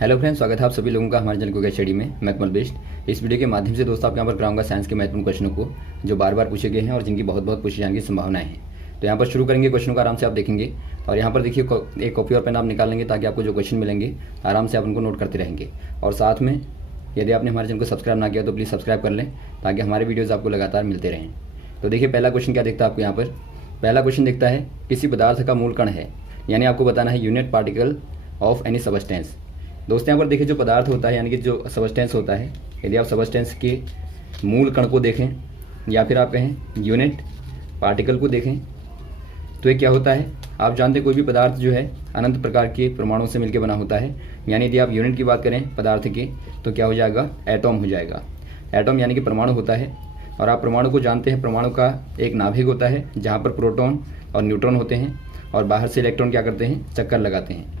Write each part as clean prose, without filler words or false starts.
Hello friends, स्वागत है आप सभी लोगों का हमारे चैनल को स्टडी में मैथमल बेस्ड। इस वीडियो के माध्यम से दोस्तों आप यहाँ पर कराऊंगा साइंस के महत्वपूर्ण क्वेश्चनों को जो बार बार पूछे गए हैं और जिनकी बहुत बहुत पूछे जाने की संभावनाएं हैं। तो यहाँ पर शुरू करेंगे क्वेश्चन को, आराम से आप देखेंगे और यहाँ पर देखिए एक कॉपी और पेन आप निकाल लेंगे ताकि आपको जो क्वेश्चन मिलेंगे आराम से आप उनको नोट करते रहेंगे। और साथ में यदि आपने हमारे चैनल को सब्सक्राइब ना किया तो प्लीज़ सब्सक्राइब कर लें ताकि हमारे वीडियोज़ आपको लगातार मिलते रहें। तो देखिए पहला क्वेश्चन क्या दिखता है आपको यहाँ पर। पहला क्वेश्चन दिखता है किसी पदार्थ का मूल कण है, यानी आपको बताना है unit particle of any substance. दोस्तों यहाँ पर देखिए जो पदार्थ होता है यानी कि जो सबस्टेंस होता है, यदि आप सबस्टेंस के मूल कण को देखें या फिर आप कहें यूनिट पार्टिकल को देखें तो ये क्या होता है। आप जानते हैं कोई भी पदार्थ जो है अनंत प्रकार के परमाणुओं से मिलकर बना होता है। यानी यदि आप यूनिट की बात करें पदार्थ की तो क्या हो जाएगा, एटॉम हो जाएगा। एटॉम यानी कि परमाणु होता है और आप परमाणु को जानते हैं, परमाणु का एक नाभिक होता है जहाँ पर प्रोटॉन और न्यूट्रॉन होते हैं और बाहर से इलेक्ट्रॉन क्या करते हैं, चक्कर लगाते हैं।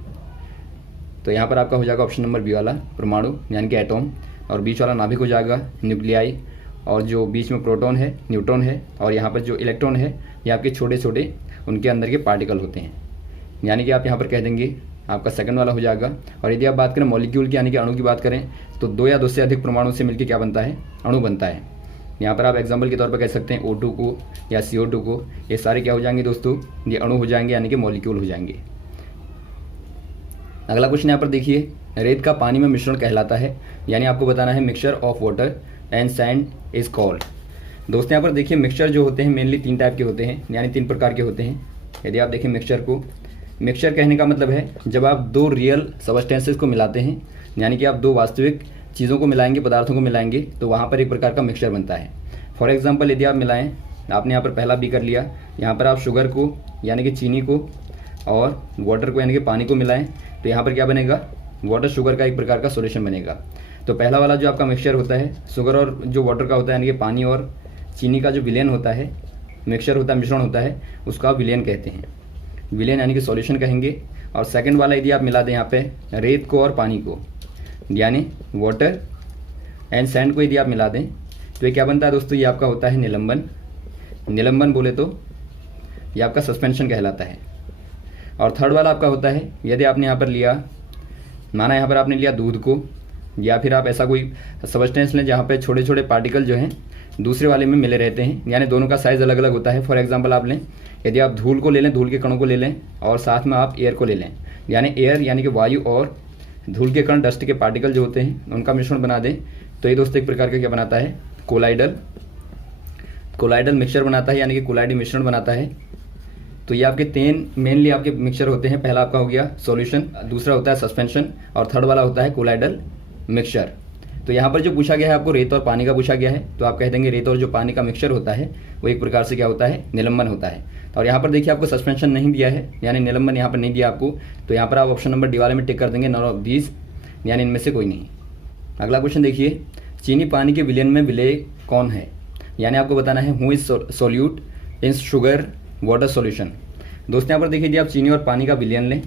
तो यहाँ पर आपका हो जाएगा ऑप्शन नंबर बी वाला परमाणु यानी कि एटॉम, और बीच वाला नाभिक हो जाएगा न्यूक्लियाई, और जो बीच में प्रोटॉन है, न्यूट्रॉन है और यहाँ पर जो इलेक्ट्रॉन है ये आपके छोटे छोटे उनके अंदर के पार्टिकल होते हैं। यानी कि आप यहाँ पर कह देंगे आपका सेकंड वाला हो जाएगा। और यदि आप बात करें मॉलिक्यूल की यानी कि अणु की बात करें तो दो या दो से अधिक परमाणु से मिलकर क्या बनता है, अणु बनता है। यहाँ पर आप एग्जाम्पल के तौर पर कह सकते हैं O2 को या CO2 को, ये सारे क्या हो जाएंगे दोस्तों, ये अणु हो जाएंगे यानी कि मॉलिक्यूल हो जाएंगे। अगला क्वेश्चन यहाँ पर देखिए, रेत का पानी में मिश्रण कहलाता है, यानी आपको बताना है mixture of water and sand is called. दोस्तों यहाँ पर देखिए मिक्सचर जो होते हैं मेनली तीन टाइप के होते हैं, यानी तीन प्रकार के होते हैं। यदि आप देखें मिक्सचर को, मिक्सचर कहने का मतलब है जब आप दो रियल सबस्टेंसेस को मिलाते हैं, यानी कि आप दो वास्तविक चीज़ों को मिलाएंगे, पदार्थों को मिलाएंगे तो वहाँ पर एक प्रकार का मिक्सचर बनता है। फॉर एग्जाम्पल यदि आप मिलाएं, आपने यहाँ पर पहला बी कर लिया, यहाँ पर आप शुगर को यानी कि चीनी को और वाटर को यानी कि पानी को मिलाएं तो यहाँ पर क्या बनेगा, वाटर शुगर का एक प्रकार का सॉल्यूशन बनेगा। तो पहला वाला जो आपका मिक्सचर होता है शुगर और जो वाटर का होता है यानी कि पानी और चीनी का जो विलयन होता है, मिक्सचर होता है, मिश्रण होता है, उसको आप विलयन कहते हैं। विलयन यानी कि सॉल्यूशन कहेंगे। और सेकंड वाला यदि आप मिला दें यहाँ पे रेत को और पानी को यानी वाटर एंड सैंड को यदि आप मिला दें तो ये क्या बनता है दोस्तों, ये आपका होता है निलंबन। निलंबन बोले तो ये आपका सस्पेंशन कहलाता है। और थर्ड वाला आपका होता है यदि आपने यहाँ पर लिया, माना यहाँ पर आपने लिया दूध को या फिर आप ऐसा कोई सबस्टेंस लें जहाँ पे छोटे छोटे पार्टिकल जो हैं दूसरे वाले में मिले रहते हैं, यानी दोनों का साइज़ अलग अलग होता है। फॉर एग्जांपल आप लें, यदि आप धूल को ले लें, धूल के कणों को ले लें और साथ में आप एयर को ले लें, यानी एयर यानी कि वायु और धूल के कण, डस्ट के पार्टिकल जो होते हैं उनका मिश्रण बना दें तो ये दोस्तों एक प्रकार का क्या बनाता है, कोलाइडल मिक्सचर बनाता है, यानी कि कोलाइडल मिश्रण बनाता है। तो ये आपके तीन मेनली आपके मिक्सचर होते हैं। पहला आपका हो गया सॉल्यूशन, दूसरा होता है सस्पेंशन और थर्ड वाला होता है कोलाइडल मिक्सचर। तो यहाँ पर जो पूछा गया है आपको रेत और पानी का पूछा गया है, तो आप कह देंगे रेत और जो पानी का मिक्सचर होता है वो एक प्रकार से क्या होता है, निलंबन होता है। और यहाँ पर देखिए आपको सस्पेंशन नहीं दिया है यानी निलंबन यहाँ पर नहीं दिया आपको, तो यहाँ पर आप ऑप्शन नंबर डी वाले में टिक कर देंगे, नॉन ऑफ दीज, यानी इनमें से कोई नहीं। अगला क्वेश्चन देखिए, चीनी पानी के विलयन में विलेय कौन है, यानी आपको बताना है who is solute in sugar water solution. दोस्तों यहाँ पर देखिए यदि आप चीनी और पानी का विलयन लें,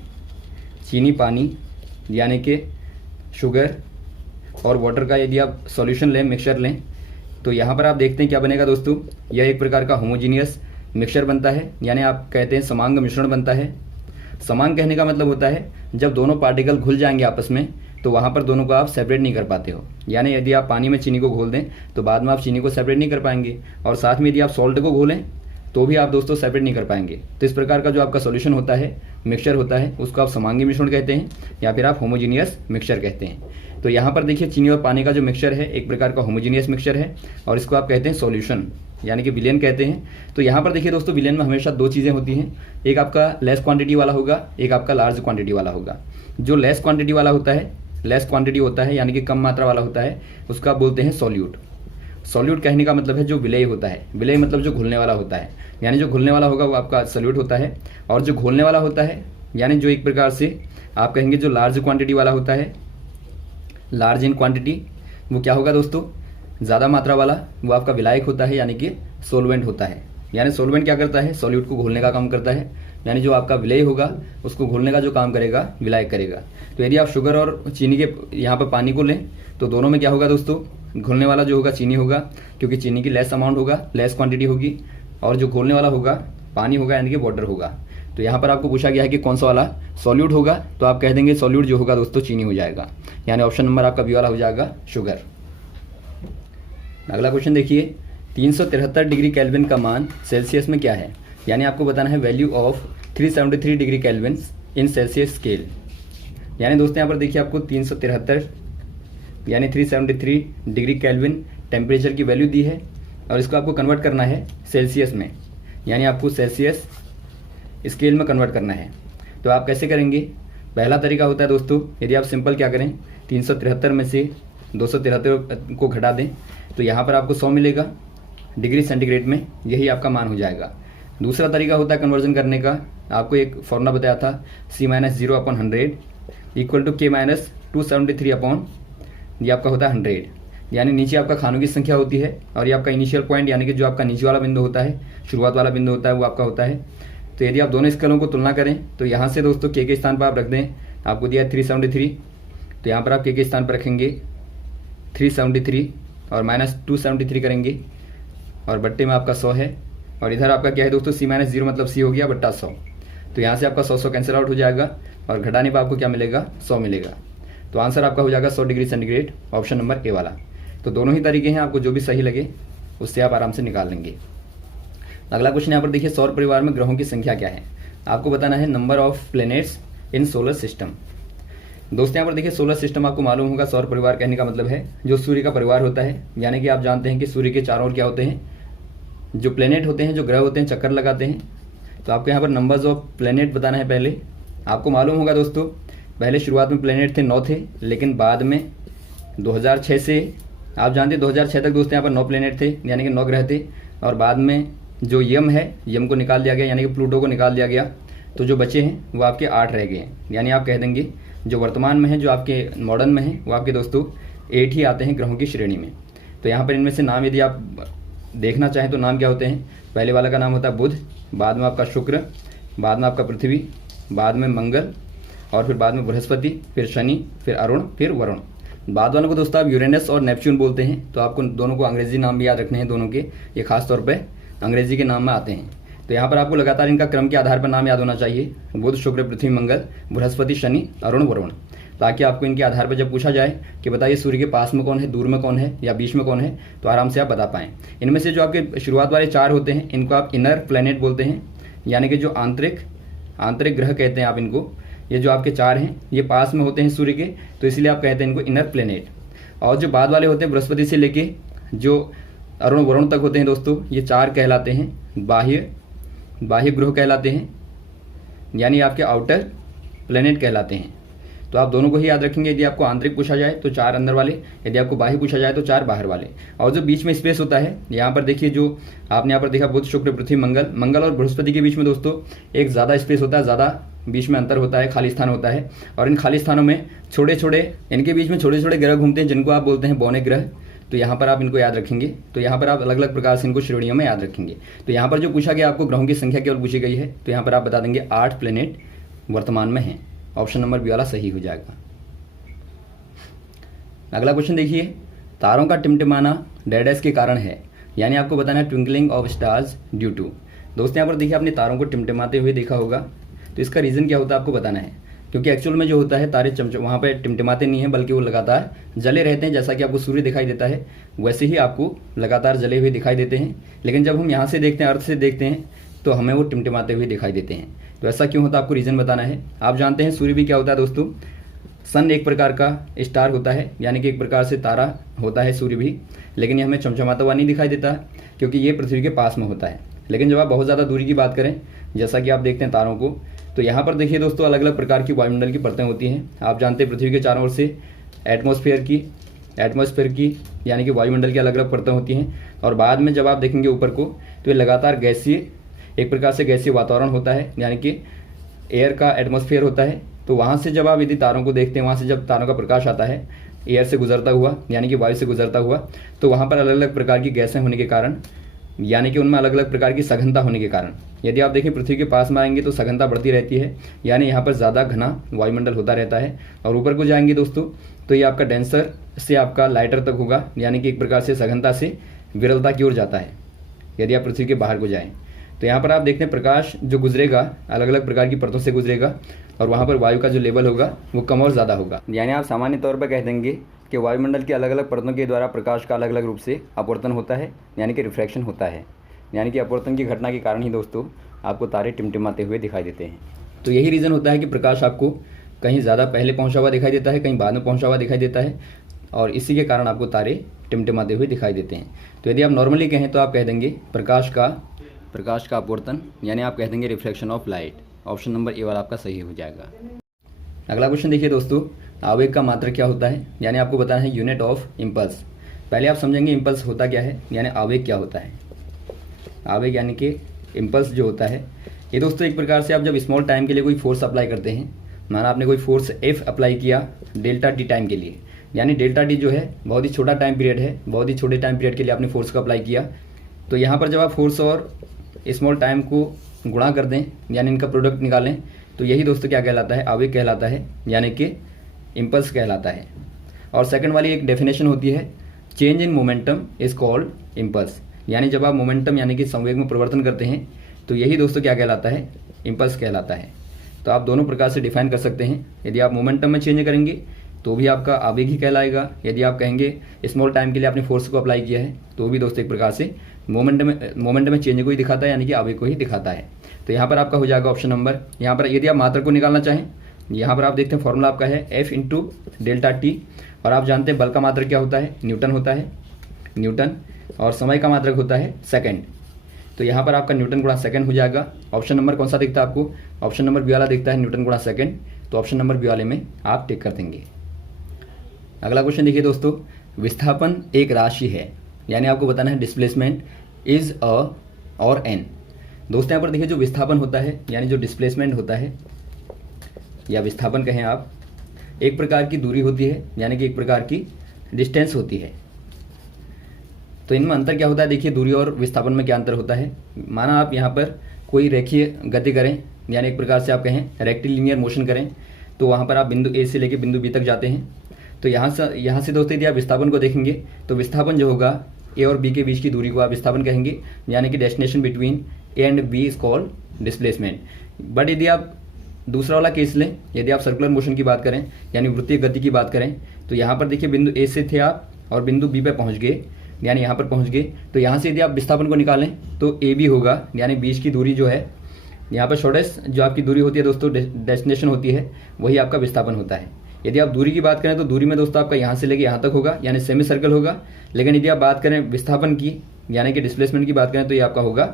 चीनी पानी यानी कि शुगर और वाटर का यदि आप सॉल्यूशन लें, मिक्सचर लें, तो यहाँ पर आप देखते हैं क्या बनेगा दोस्तों, यह एक प्रकार का होमोजीनियस मिक्सचर बनता है, यानी आप कहते हैं समांग मिश्रण बनता है। समांग कहने का मतलब होता है जब दोनों पार्टिकल घुल जाएंगे आपस में तो वहाँ पर दोनों को आप सेपरेट नहीं कर पाते हो। यानी यदि आप पानी में चीनी को घोल दें तो बाद में आप चीनी को सेपरेट नहीं कर पाएंगे, और साथ में यदि आप सॉल्ट को घोलें तो भी आप दोस्तों सेपरेट नहीं कर पाएंगे। तो इस प्रकार का जो आपका सॉल्यूशन होता है, मिक्सचर होता है, उसको आप समांगी मिश्रण कहते हैं या फिर आप होमोजीनियस मिक्सचर कहते हैं। तो यहाँ पर देखिए चीनी और पानी का जो मिक्सचर है एक प्रकार का होमोजीनियस मिक्सचर है और इसको आप कहते हैं सॉल्यूशन यानी कि विलयन कहते हैं। तो यहाँ पर देखिए दोस्तों विलयन में हमेशा दो चीज़ें होती हैं, एक आपका लेस क्वांटिटी वाला होगा, एक आपका लार्ज क्वांटिटी वाला होगा। जो लेस क्वांटिटी वाला होता है, लेस क्वांटिटी होता है यानी कि कम मात्रा वाला होता है, उसको आप बोलते हैं सॉल्यूट। सॉल्यूट कहने का मतलब है जो विलेय होता है, विलेय मतलब जो घुलने वाला होता है, यानी जो घुलने वाला होगा वो आपका सॉल्यूट होता है। और जो घोलने वाला होता है यानी जो एक प्रकार से आप कहेंगे जो लार्ज क्वांटिटी वाला होता है, लार्ज इन क्वांटिटी, वो क्या होगा दोस्तों, ज़्यादा मात्रा वाला, वो आपका विलायक होता है यानी कि सोलवेंट होता है। यानी सोलवेंट क्या करता है, सॉल्यूट को घोलने का काम करता है, यानी जो आपका विलेय होगा उसको घोलने का जो काम करेगा विलायक करेगा। तो यदि आप शुगर और चीनी के यहाँ पर पानी को लें तो दोनों में क्या होगा दोस्तों, घुलने वाला जो होगा चीनी होगा क्योंकि चीनी की लेस अमाउंट होगा, लेस क्वांटिटी होगी, और जो घोलने वाला होगा पानी होगा यानी कि वाटर होगा। तो यहाँ पर आपको पूछा गया है कि कौन सा वाला सॉल्यूट होगा, तो आप कह देंगे सॉल्यूट जो होगा दोस्तों चीनी हो जाएगा, यानी ऑप्शन नंबर आपका बी वाला हो जाएगा शुगर। अगला क्वेश्चन देखिए, 373 डिग्री केल्विन का मान सेल्सियस में क्या है, यानी आपको बताना है value of 373 degree kelvin in Celsius scale. यानी दोस्तों यहाँ पर देखिए आपको 373 यानी 373 डिग्री केल्विन टेम्परेचर की वैल्यू दी है और इसको आपको कन्वर्ट करना है सेल्सियस में, यानी आपको सेल्सियस स्केल में कन्वर्ट करना है। तो आप कैसे करेंगे, पहला तरीका होता है दोस्तों, यदि आप सिंपल क्या करें 373 में से 273 को घटा दें तो यहाँ पर आपको 100 मिलेगा डिग्री सेंटीग्रेड में, यही आपका मान हो जाएगा। दूसरा तरीका होता है कन्वर्जन करने का, आपको एक फॉर्मूला बताया था C-0/100 इक्वल टू K-273 ये आपका होता है 100, यानी नीचे आपका खानों की संख्या होती है और ये आपका इनिशियल पॉइंट यानी कि जो आपका नीचे वाला बिंदु होता है, शुरुआत वाला बिंदु होता है, वो आपका होता है। तो यदि आप दोनों स्केलों को तुलना करें तो यहाँ से दोस्तों के स्थान पर आप रख दें, आपको दिया है 373, तो यहाँ पर आप के स्थान पर रखेंगे 373 और -273 करेंगे और बट्टे में आपका 100 है और इधर आपका क्या है दोस्तों C-0 मतलब C हो गया बट्टा 100, तो यहाँ से आपका 100 कैंसिल आउट हो जाएगा और घटाने पर आपको क्या मिलेगा 100 मिलेगा। तो आंसर आपका हो जाएगा 100 degree centigrade, option number A वाला। तो दोनों ही तरीके हैं, आपको जो भी सही लगे उससे आप आराम से निकाल लेंगे। अगला क्वेश्चन यहाँ पर देखिए, सौर परिवार में ग्रहों की संख्या क्या है, आपको बताना है number of planets in solar system. दोस्तों यहाँ पर देखिए सोलर सिस्टम आपको मालूम होगा, सौर परिवार कहने का मतलब है जो सूर्य का परिवार होता है, यानी कि आप जानते हैं कि सूर्य के चारों ओर क्या होते हैं, जो प्लैनेट होते हैं, जो ग्रह होते हैं चक्कर लगाते हैं। तो आपको यहाँ पर नंबर्स ऑफ प्लैनेट बताना है। पहले आपको मालूम होगा दोस्तों, पहले शुरुआत में प्लैनेट थे 9 थे, लेकिन बाद में 2006 से आप जानते हैं 2006 तक दोस्तों यहाँ पर 9 प्लैनेट थे, यानी कि 9 ग्रह थे, और बाद में जो यम है, यम को निकाल दिया गया, यानी कि प्लूटो को निकाल दिया गया, तो जो बचे हैं वो आपके 8 रह गए हैं। यानी आप कह देंगे जो वर्तमान में है, जो आपके मॉडर्न में है, वो आपके दोस्तों 8 ही आते हैं ग्रहों की श्रेणी में। तो यहाँ पर इनमें से नाम यदि आप देखना चाहें तो नाम क्या होते हैं, पहले वाला का नाम होता है बुध, बाद में आपका शुक्र, बाद में आपका पृथ्वी, बाद में मंगल, और फिर बाद में बृहस्पति, फिर शनि, फिर अरुण, फिर वरुण। बाद वालों को दोस्तों आप यूरेनस और नेपच्यून बोलते हैं। तो आपको दोनों को अंग्रेजी नाम भी याद रखने हैं, दोनों के ये खास तौर पे अंग्रेजी के नाम में आते हैं। तो यहाँ पर आपको लगातार इनका क्रम के आधार पर नाम याद होना चाहिए, बुध, शुक्र, पृथ्वी, मंगल, बृहस्पति, शनि, अरुण, वरुण, ताकि आपको इनके आधार पर जब पूछा जाए कि बताइए सूर्य के पास में कौन है, दूर में कौन है या बीच में कौन है, तो आराम से आप बता पाएँ। इनमें से जो आपके शुरुआत वाले 4 होते हैं इनको आप इनर प्लैनेट बोलते हैं, यानी कि जो आंतरिक ग्रह कहते हैं आप इनको। ये जो आपके 4 हैं ये पास में होते हैं सूर्य के, तो इसलिए आप कहते हैं इनको इनर प्लैनेट। और जो बाद वाले होते हैं बृहस्पति से लेके जो अरुण वरुण तक होते हैं दोस्तों, ये 4 कहलाते हैं बाह्य ग्रह कहलाते हैं, यानी आपके आउटर प्लैनेट कहलाते हैं। तो आप दोनों को ही याद रखेंगे, यदि आपको आंतरिक पूछा जाए तो 4 अंदर वाले, यदि आपको बाह्य पूछा जाए तो 4 बाहर वाले। और जो बीच में स्पेस होता है, यहाँ पर देखिए जो आपने यहाँ पर देखा बुध, शुक्र, पृथ्वी, मंगल और बृहस्पति के बीच में दोस्तों एक ज़्यादा स्पेस होता है, ज़्यादा बीच में अंतर होता है, खाली स्थान होता है। और इन खाली स्थानों में इनके बीच में छोटे छोटे ग्रह घूमते हैं, जिनको आप बोलते हैं बौने ग्रह। तो यहाँ पर आप इनको याद रखेंगे। तो यहाँ पर आप अलग अलग प्रकार से इनको श्रेणियों में याद रखेंगे। तो यहाँ पर जो पूछा गया आपको ग्रहों की संख्या केवल पूछी गई है, तो यहाँ पर आप बता देंगे 8 प्लैनेट वर्तमान में हैं। ऑप्शन नंबर बी वाला सही हो जाएगा। अगला क्वेश्चन देखिए, तारों का टिमटिमाना डैश के कारण है, यानी आपको बताना है twinkling of stars due to. दोस्तों यहाँ पर देखिए आपने तारों को टिमटिमाते हुए देखा होगा, तो इसका रीज़न क्या होता है आपको बताना है। क्योंकि एक्चुअल में जो होता है तारे वहाँ पे टिमटिमाते नहीं हैं, बल्कि वो लगातार जले रहते हैं। जैसा कि आपको सूर्य दिखाई देता है वैसे ही आपको लगातार जले हुए दिखाई देते हैं। लेकिन जब हम यहाँ से देखते हैं, अर्थ से देखते हैं, तो हमें वो टिमटिमाते हुए दिखाई देते हैं। तो ऐसा क्यों होता है आपको रीज़न बताना है। आप जानते हैं सूर्य भी क्या होता है दोस्तों, सन एक प्रकार का स्टार होता है, यानी कि एक प्रकार से तारा होता है सूर्य भी। लेकिन ये हमें चमचमाता हुआ नहीं दिखाई देता क्योंकि ये पृथ्वी के पास में होता है। लेकिन जब आप बहुत ज़्यादा दूरी की बात करें, जैसा कि आप देखते हैं तारों को, तो यहाँ पर देखिए दोस्तों अलग अलग प्रकार की वायुमंडल की परतें होती हैं। आप जानते हैं पृथ्वी के चारों ओर से एटमॉस्फेयर की यानी कि वायुमंडल की अलग अलग परतें होती हैं। और बाद में जब आप देखेंगे ऊपर को, तो ये लगातार गैसीय, एक प्रकार से गैसीय वातावरण होता है, यानी कि एयर का एटमॉस्फेयर होता है। तो वहाँ से जब आप यदि तारों को देखते हैं, वहाँ से जब तारों का प्रकाश आता है एयर से गुजरता हुआ, यानी कि वायु से गुजरता हुआ, तो वहाँ पर अलग अलग प्रकार की गैसें होने के कारण, यानी कि उनमें अलग अलग प्रकार की सघनता होने के कारण, यदि आप देखें पृथ्वी के पास में आएंगे तो सघनता बढ़ती रहती है, यानी यहाँ पर ज़्यादा घना वायुमंडल होता रहता है। और ऊपर को जाएंगे दोस्तों तो ये आपका डेंसर से आपका लाइटर तक होगा, यानी कि एक प्रकार से सघनता से विरलता की ओर जाता है यदि आप पृथ्वी के बाहर को जाएँ। तो यहाँ पर आप देखते हैं प्रकाश जो गुजरेगा अलग अलग प्रकार की परतों से गुजरेगा और वहाँ पर वायु का जो लेवल होगा वो कम और ज़्यादा होगा। यानी आप सामान्य तौर पर कह देंगे कि वायुमंडल की अलग अलग परतों के द्वारा प्रकाश का अलग अलग रूप से अपवर्तन होता है, यानी कि रिफ्रैक्शन होता है। यानी कि अपवर्तन की घटना के कारण ही दोस्तों आपको तारे टिमटिमाते हुए दिखाई देते हैं। तो यही रीज़न होता है कि प्रकाश आपको कहीं ज़्यादा पहले पहुँचा हुआ दिखाई देता है, कहीं बाद में पहुँचा हुआ दिखाई देता है, और इसी के कारण आपको तारे टिमटिमाते हुए दिखाई देते हैं। तो यदि आप नॉर्मली कहें तो आप कह देंगे प्रकाश का अपवर्तन, यानी आप कह देंगे reflection of light. Option number A वाला आपका सही हो जाएगा। अगला क्वेश्चन देखिए दोस्तों, आवेग का मात्रक क्या होता है, यानी आपको बताना है यूनिट ऑफ इम्पल्स। पहले आप समझेंगे इम्पल्स होता क्या है, यानी आवेग क्या होता है। आवेग यानी कि इम्पल्स जो होता है ये दोस्तों एक प्रकार से आप जब स्मॉल टाइम के लिए कोई फोर्स अप्लाई करते हैं, माना आपने कोई फोर्स एफ अप्लाई किया डेल्टा टी टाइम के लिए, यानी डेल्टा टी जो है बहुत ही छोटा टाइम पीरियड है, बहुत ही छोटे टाइम पीरियड के लिए आपने फोर्स को अप्लाई किया। तो यहाँ पर जब आप फोर्स और स्मॉल टाइम को गुणा कर दें, यानी इनका प्रोडक्ट निकालें, तो यही दोस्तों क्या कहलाता है, आवेग कहलाता है, यानी कि इम्पल्स कहलाता है। और सेकंड वाली एक डेफिनेशन होती है, change in momentum is called impulse, यानी जब आप मोमेंटम यानी कि संवेग में परिवर्तन करते हैं तो यही दोस्तों क्या कहलाता है, इम्पल्स कहलाता है। तो आप दोनों प्रकार से डिफाइन कर सकते हैं। यदि आप मोमेंटम में चेंज करेंगे तो भी आपका आवेग ही कहलाएगा, यदि आप कहेंगे स्मॉल टाइम के लिए आपने फोर्स को अप्लाई किया है तो भी दोस्तों एक प्रकार से मोमेंट में चेंज को ही दिखाता है, यानी कि आवेग को ही दिखाता है। तो यहाँ पर आपका हो जाएगा ऑप्शन नंबर। यहाँ पर यदि आप मात्रक को निकालना चाहें, यहाँ पर आप देखते हैं फॉर्मूला आपका है F इंटू डेल्टा टी, और आप जानते हैं बल का मात्रक क्या होता है, न्यूटन होता है, न्यूटन, और समय का मात्रक होता है सेकंड। तो यहाँ पर आपका न्यूटन गुणा सेकंड हो जाएगा। ऑप्शन नंबर कौन सा दिखता है आपको, ऑप्शन नंबर बी वाला दिखता है, न्यूटन गुणा सेकंड। तो ऑप्शन नंबर बी वाले में आप टिक कर देंगे। अगला क्वेश्चन देखिए दोस्तों, विस्थापन एक राशि है, यानी आपको बताना है डिस्प्लेसमेंट इज अ और एन। दोस्तों यहाँ पर देखिए जो विस्थापन होता है, यानी जो डिस्प्लेसमेंट होता है या विस्थापन कहें आप, एक प्रकार की दूरी होती है, यानी कि एक प्रकार की डिस्टेंस होती है। तो इनमें अंतर क्या होता है, देखिए दूरी और विस्थापन में क्या अंतर होता है। माना आप यहाँ पर कोई रेखीय गति करें, यानी एक प्रकार से आप कहें रेक्टिलिनियर मोशन करें, तो वहाँ पर आप बिंदु ए से लेकर बिंदु बी तक जाते हैं। तो यहाँ से दोस्तों यदि आप विस्थापन को देखेंगे तो विस्थापन जो होगा ए और बी के बीच की दूरी को आप विस्थापन कहेंगे, यानी कि destination between a and b is called displacement. But यदि आप दूसरा वाला केस लें, यदि आप सर्कुलर मोशन की बात करें, यानी वृत्तीय गति की बात करें, तो यहाँ पर देखिए बिंदु ए से थे आप और बिंदु बी पे पहुँच गए, यानी यहाँ पर पहुँच गए। तो यहाँ से यदि आप विस्थापन को निकालें तो ए बी होगा, यानी बीच की दूरी जो है, यहाँ पर शॉर्टेस्ट जो आपकी दूरी होती है दोस्तों डेस्टिनेशन होती है, वही आपका विस्थापन होता है। यदि आप दूरी की बात करें तो दूरी में दोस्तों आपका यहाँ से लेके यहाँ तक होगा, यानी सेमी सर्कल होगा। लेकिन यदि आप बात करें विस्थापन की, यानी कि डिस्प्लेसमेंट की बात करें, तो ये आपका होगा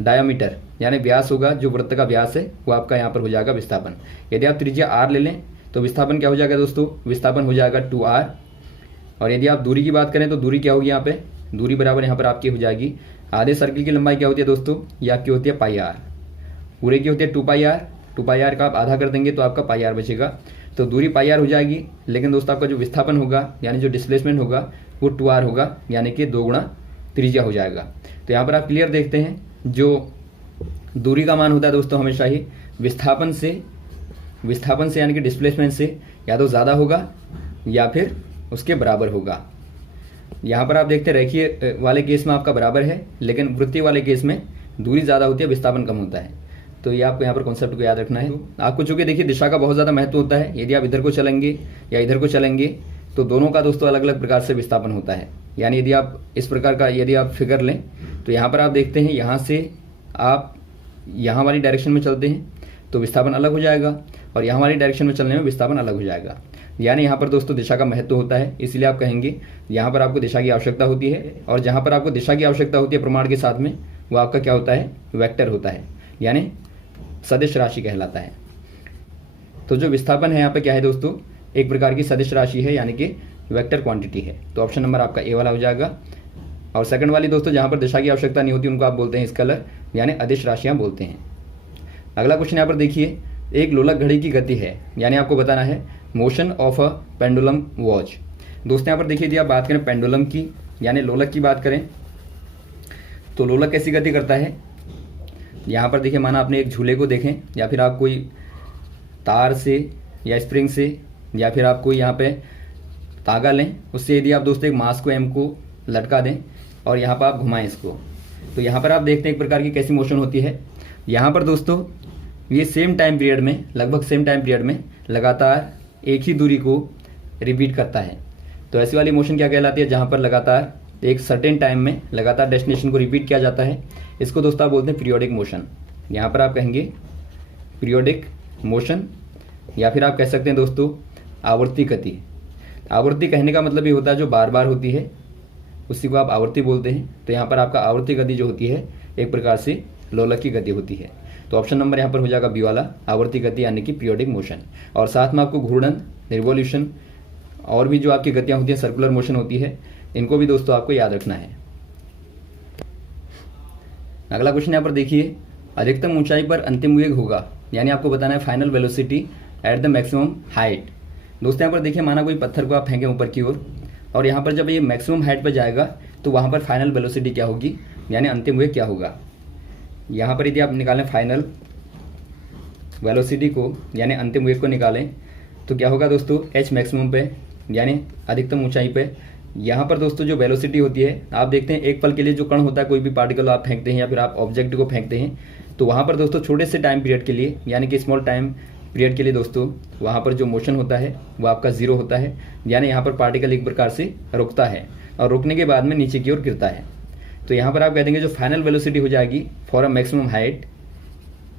डायमीटर, यानी व्यास होगा, जो वृत्त का व्यास है वो आपका यहाँ पर हो जाएगा विस्थापन। यदि आप त्रिज्या r ले लें तो विस्थापन क्या हो जाएगा दोस्तों, विस्थापन हो जाएगा 2r। और यदि आप दूरी की बात करें तो दूरी क्या होगी, यहाँ पे दूरी बराबर यहाँ पर आपकी हो जाएगी, आधे सर्किल की लंबाई क्या होती है दोस्तों, ये आपकी होती है पाई r, पूरे की होती है 2πr का आप आधा कर देंगे तो आपका πr बचेगा। तो दूरी πr हो जाएगी, लेकिन दोस्तों आपका जो विस्थापन होगा, यानी जो डिस्प्लेसमेंट होगा वो 2r होगा, यानी कि 2 गुणा त्रिज्या हो जाएगा। तो यहाँ पर आप क्लियर देखते हैं, जो दूरी का मान होता है दोस्तों हमेशा ही विस्थापन से यानी कि डिस्प्लेसमेंट से या तो ज़्यादा होगा या फिर उसके बराबर होगा। यहाँ पर आप देखते हैं रेखीय वाले केस में आपका बराबर है, लेकिन वृत्तीय वाले केस में दूरी ज़्यादा होती है, विस्थापन कम होता है। तो ये आपको यहाँ पर कॉन्सेप्ट को याद रखना है। आपको चूंकि देखिए दिशा का बहुत ज़्यादा महत्व होता है, यदि आप इधर को चलेंगे या इधर को चलेंगे तो दोनों का दोस्तों अलग अलग प्रकार से विस्थापन होता है। यानी यदि आप इस प्रकार का यदि आप फिगर लें तो यहाँ पर आप देखते हैं, यहाँ से आप यहाँ वाली डायरेक्शन में चलते हैं तो विस्थापन अलग हो जाएगा, और यहाँ वाली डायरेक्शन में चलने में विस्थापन अलग हो जाएगा। यानी यहाँ पर दोस्तों दिशा का महत्व होता है, इसलिए आप कहेंगे यहाँ पर आपको दिशा की आवश्यकता होती है, और जहाँ पर आपको दिशा की आवश्यकता होती है प्रमाण के साथ में, वो आपका क्या होता है, वेक्टर होता है, यानी सदिश राशि कहलाता है। तो जो विस्थापन है यहाँ पे क्या है दोस्तों, एक प्रकार की सदिश राशि है, यानी कि वेक्टर क्वांटिटी है। तो ऑप्शन नंबर आपका ए वाला हो जाएगा। और सेकंड वाली दोस्तों जहाँ पर दिशा की आवश्यकता नहीं होती उनको आप बोलते हैं स्केलर, यानी अदिश राशियाँ बोलते हैं। अगला क्वेश्चन यहाँ पर देखिए, एक लोलक घड़ी की गति है, यानी आपको बताना है motion of a pendulum watch. दोस्तों यहाँ पर देखिए यदि आप बात करें पेंडुलम की, यानी लोलक की बात करें, तो लोलक कैसी गति करता है। यहाँ पर देखिए माना आपने एक झूले को देखें, या फिर आप कोई तार से या स्प्रिंग से, या फिर आप कोई यहाँ पे तागा लें, उससे यदि आप दोस्तों एक मास को एम को लटका दें और यहाँ पर आप घुमाएं इसको, तो यहाँ पर आप देखते हैं एक प्रकार की कैसी मोशन होती है। यहाँ पर दोस्तों ये सेम टाइम पीरियड में, लगभग सेम टाइम पीरियड में लगातार एक ही दूरी को रिपीट करता है। तो ऐसी वाली मोशन क्या कहलाती है, जहाँ पर लगातार एक सर्टेन टाइम में लगातार डेस्टिनेशन को रिपीट किया जाता है। इसको दोस्तों आप बोलते हैं पीरियोडिक मोशन। यहाँ पर आप कहेंगे पीरियोडिक मोशन, या फिर आप कह सकते हैं दोस्तों आवर्ती गति। आवर्ती कहने का मतलब ये होता है जो बार बार होती है, उसी को आप आवर्ती बोलते हैं। तो यहाँ पर आपका आवर्ती गति जो होती है एक प्रकार से लोलक की गति होती है। तो ऑप्शन नंबर यहाँ पर हो जाएगा बी वाला, आवर्ती गति यानी कि पीरियोडिक मोशन। और साथ में आपको घूर्णन, रिवॉल्यूशन और भी जो आपकी गतियाँ होती हैं, सर्कुलर मोशन होती है, इनको भी दोस्तों आपको याद रखना है। अगला क्वेश्चन यहाँ पर देखिए, अधिकतम ऊंचाई पर अंतिम वेग होगा, यानी आपको बताना है final velocity at the maximum height. दोस्तों यहाँ पर देखिए, माना कोई पत्थर को आप फेंकें ऊपर की ओर, और यहाँ पर जब ये मैक्सिमम हाइट पर जाएगा तो वहाँ पर फाइनल वेलोसिटी क्या होगी, यानी अंतिम वेग क्या होगा। यहाँ पर यदि आप निकालें फाइनल वेलोसिटी को, यानी अंतिम वेग को निकालें, तो क्या होगा दोस्तों, एच मैक्सिमम पे यानी अधिकतम ऊंचाई पे। यहाँ पर दोस्तों जो वेलोसिटी होती है, आप देखते हैं एक पल के लिए जो कण होता है, कोई भी पार्टिकल आप फेंकते हैं या फिर आप ऑब्जेक्ट को फेंकते हैं, तो वहाँ पर दोस्तों छोटे से टाइम पीरियड के लिए, यानी कि स्मॉल टाइम पीरियड के लिए दोस्तों वहाँ पर जो मोशन होता है वो आपका जीरो होता है। यानी यहाँ पर पार्टिकल एक प्रकार से रुकता है और रुकने के बाद में नीचे की ओर गिरता है। तो यहाँ पर आप कह देंगे जो फाइनल वेलोसिटी हो जाएगी फॉर अ मैक्सिमम हाइट,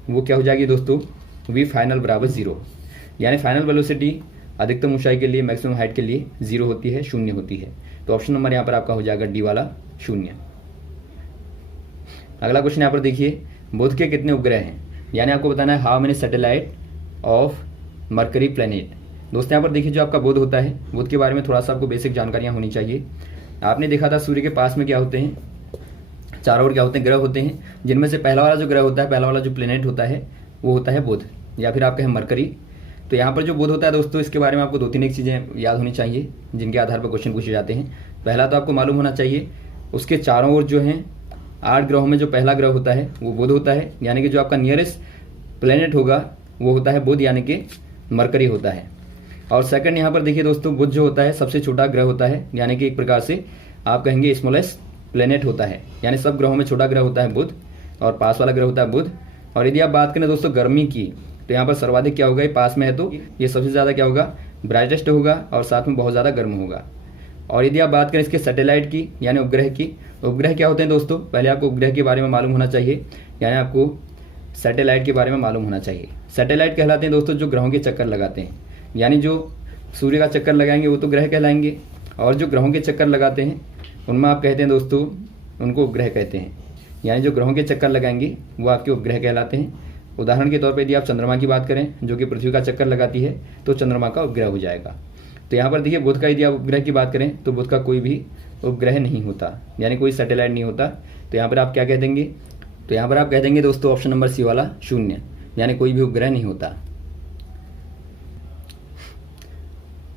वो क्या हो जाएगी दोस्तों, वी फाइनल बराबर जीरो। यानी फाइनल वेलोसिटी अधिकतम ऊंचाई के लिए, मैक्सिमम हाइट के लिए जीरो होती है, शून्य होती है। तो ऑप्शन नंबर यहाँ पर आपका हो जाएगा डी वाला, शून्य। अगला क्वेश्चन यहाँ पर देखिए, बुध के कितने उपग्रह हैं, यानी आपको बताना है how many satellite of mercury planet. दोस्तों यहाँ पर देखिए, जो आपका बुध होता है, बुध के बारे में थोड़ा सा आपको बेसिक जानकारियाँ होनी चाहिए। आपने देखा था सूर्य के पास में क्या होते हैं, चारों ओर क्या होते हैं, ग्रह होते हैं, जिनमें से पहला वाला जो ग्रह होता है, पहला वाला जो प्लैनेट होता है वो होता है बुध, या फिर आप कहें मरकरी। तो यहाँ पर जो बुध होता है दोस्तों, इसके बारे में आपको दो तीन एक चीज़ें याद होनी चाहिए जिनके आधार पर क्वेश्चन पूछे जाते हैं। पहला तो आपको मालूम होना चाहिए उसके चारों ओर जो हैं 8 ग्रहों में जो पहला ग्रह होता है वो बुध होता है, यानी कि जो आपका नियरेस्ट प्लैनेट होगा वो होता है बुध, यानी कि मरकरी होता है। और सेकंड यहाँ पर देखिए दोस्तों, बुध जो होता है सबसे छोटा ग्रह होता है, यानी कि एक प्रकार से आप कहेंगे स्मॉलेस्ट प्लैनेट होता है, यानी सब ग्रहों में छोटा ग्रह होता है बुध, और पास वाला ग्रह होता है बुध। और यदि आप बात करें दोस्तों गर्मी की, तो यहाँ पर सर्वाधिक क्या होगा, ये पास में है तो ये सबसे ज़्यादा क्या होगा, ब्राइटेस्ट होगा और साथ में बहुत ज़्यादा गर्म होगा। और यदि आप बात करें इसके सैटेलाइट की, यानी उपग्रह की, उपग्रह क्या होते हैं दोस्तों, पहले आपको उपग्रह के बारे में मालूम होना चाहिए, यानी आपको सैटेलाइट के बारे में मालूम होना चाहिए। सैटेलाइट कहलाते हैं दोस्तों जो ग्रहों के चक्कर लगाते हैं, यानी जो सूर्य का चक्कर लगाएंगे वो तो ग्रह कहलाएंगे, और जो ग्रहों के चक्कर लगाते हैं उनमें आप कहते हैं दोस्तों उनको उपग्रह कहते हैं। यानी जो ग्रहों के चक्कर लगाएंगे वो आपके उपग्रह कहलाते हैं। उदाहरण के तौर पर यदि आप चंद्रमा की बात करें जो कि पृथ्वी का चक्कर लगाती है, तो चंद्रमा का उपग्रह हो जाएगा। तो यहाँ पर देखिए बुध का यदि आप उपग्रह की बात करें तो बुध का कोई भी उपग्रह नहीं होता, यानी कोई सैटेलाइट नहीं होता। तो यहाँ पर आप क्या कह देंगे, तो यहाँ पर आप कह देंगे दोस्तों ऑप्शन नंबर सी वाला, शून्य, यानी कोई भी उपग्रह नहीं होता।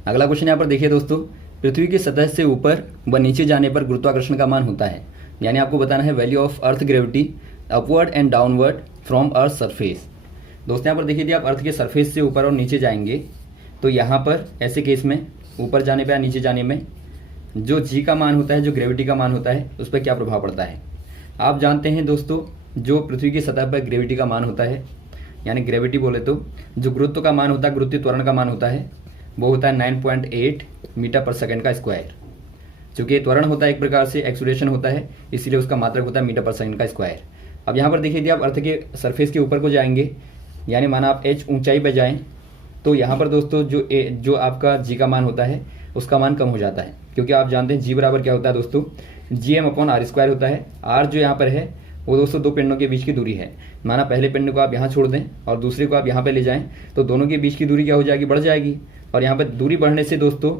अगला क्वेश्चन यहाँ पर देखिए दोस्तों, पृथ्वी की सतह से ऊपर व नीचे जाने पर गुरुत्वाकर्षण का मान होता है, यानी आपको बताना है value of earth gravity upward and downward from earth surface. दोस्तों यहाँ पर देखिए, यदि आप अर्थ के सरफेस से ऊपर और नीचे जाएंगे तो यहाँ पर ऐसे केस में ऊपर जाने पर या नीचे जाने में जो जी का मान होता है, जो ग्रेविटी का मान होता है, उस पर क्या प्रभाव पड़ता है। आप जानते हैं दोस्तों, जो पृथ्वी की सतह पर ग्रेविटी का मान होता है, यानी ग्रेविटी बोले तो जो गुरुत्व का मान होता है, गुरुत्वीय त्वरण का मान होता है, वो होता है 9.8 मीटर पर सेकंड का स्क्वायर। चूँकि ये त्वरण होता है एक प्रकार से एक्सलेरेशन होता है, इसीलिए उसका मात्रक होता है मीटर पर सेकंड का स्क्वायर। अब यहाँ पर देखिए, यदि आप अर्थ के सरफेस के ऊपर को जाएंगे, यानी माना आप h ऊंचाई पर जाएं, तो यहाँ पर दोस्तों जो आपका जी का मान होता है उसका मान कम हो जाता है, क्योंकि आप जानते हैं जी बराबर क्या होता है दोस्तों, GM/r² होता है। r जो यहाँ पर है वो दोस्तों दो पिंडों के बीच की दूरी है। माना पहले पिंड को आप यहाँ छोड़ दें और दूसरे को आप यहाँ पे ले जाएं, तो दोनों के बीच की दूरी क्या हो जाएगी, बढ़ जाएगी। और यहाँ पर दूरी बढ़ने से दोस्तों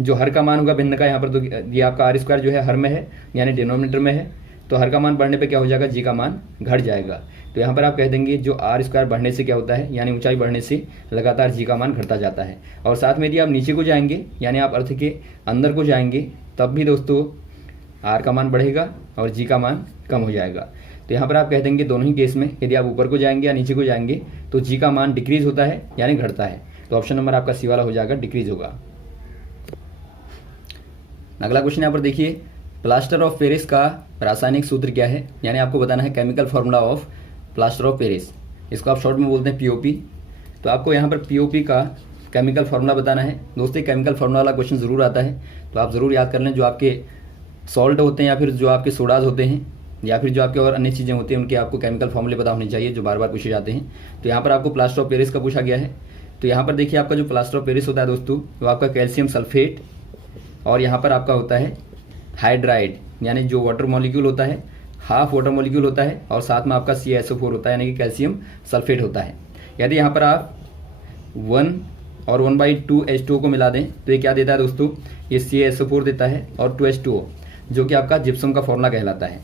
जो हर का मान होगा भिन्न का, यहाँ पर तो ये आपका r² जो है हर में है, यानी डिनोमिनेटर में है, तो हर का मान बढ़ने पे क्या हो जाएगा, जी का मान घट जाएगा। तो यहाँ पर आप कह देंगे जो r² बढ़ने से क्या होता है, यानी ऊंचाई बढ़ने से लगातार जी का मान घटता जाता है। और साथ में यदि आप नीचे को जाएंगे, यानी आप अर्थ के अंदर को जाएंगे, तब भी दोस्तों r का मान बढ़ेगा और जी का मान कम हो जाएगा। तो यहाँ पर आप कह देंगे दोनों ही केस में, यदि आप ऊपर को जाएंगे या नीचे को जाएंगे, तो जी का मान डिक्रीज होता है, यानी घटता है। तो ऑप्शन नंबर आपका सी वाला हो जाएगा, डिक्रीज होगा। अगला क्वेश्चन यहाँ पर देखिए, प्लास्टर ऑफ पेरिस का रासायनिक सूत्र क्या है, यानी आपको बताना है chemical formula of plaster of Paris. इसको आप शॉर्ट में बोलते हैं पीओपी। तो आपको यहाँ पर पीओपी का केमिकल फार्मूला बताना है। दोस्तों केमिकल फार्मूला वाला क्वेश्चन ज़रूर आता है, तो आप ज़रूर याद कर लें। जो आपके सॉल्ट होते हैं या फिर जो आपके सोडाज होते हैं या फिर जो आपके और अन्य चीज़ें होती हैं, उनके आपको केमिकल फार्मूले पता होने चाहिए, जो बार बार पूछे जाते हैं। तो यहाँ पर आपको प्लास्टर ऑफ पेरिस का पूछा गया है। तो यहाँ पर देखिए आपका जो प्लास्टर ऑफ पेरिस होता है दोस्तों, वो आपका कैल्शियम सल्फेट और यहाँ पर आपका होता है हाइड्राइड, यानी जो वाटर मॉलिक्यूल होता है, हाफ वाटर मॉलिक्यूल होता है और साथ में आपका CaSO4 होता है, यानी कि कैल्शियम सल्फेट होता है। यदि यहाँ पर आप 1 और 1/2 H2O को मिला दें तो ये क्या देता है दोस्तों, ये CaSO4 देता है और 2H2O, जो कि आपका जिप्सम का फॉर्मूला कहलाता है।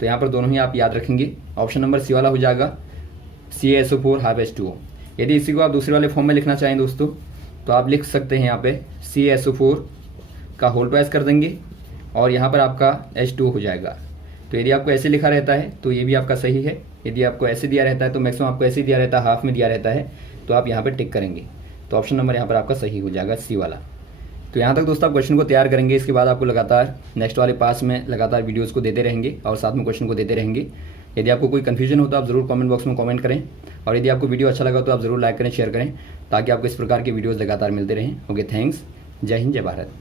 तो यहाँ पर दोनों ही आप याद रखेंगे। ऑप्शन नंबर सी वाला हो जाएगा CaSO4 हाफ H2O। यदि इसी को आप दूसरे वाले फॉर्म में लिखना चाहें दोस्तों, तो आप लिख सकते हैं यहाँ पे CaSO4 का होल ट्वाइस कर देंगे और यहाँ पर आपका H2O हो जाएगा। तो यदि आपको ऐसे लिखा रहता है तो ये भी आपका सही है। यदि आपको ऐसे दिया रहता है तो मैक्सिमम आपको ऐसे दिया रहता है, हाफ में दिया रहता है, तो आप यहाँ पर टिक करेंगे। तो ऑप्शन नंबर यहाँ पर आपका सही हो जाएगा, सी वाला। तो यहाँ तक दोस्तों आप क्वेश्चन को तैयार करेंगे। इसके बाद आपको लगातार नेक्स्ट वाले पास में लगातार वीडियोज़ को देते रहेंगे और साथ में क्वेश्चन को देते रहेंगे। यदि आपको कोई कन्फ्यूजन हो तो आप ज़रूर कमेंट बॉक्स में कमेंट करें, और यदि आपको वीडियो अच्छा लगा तो आप ज़रूर लाइक करें, शेयर करें, ताकि आपको इस प्रकार के वीडियोज़ लगातार मिलते रहें। Okay, thanks. जय हिंद, जय भारत।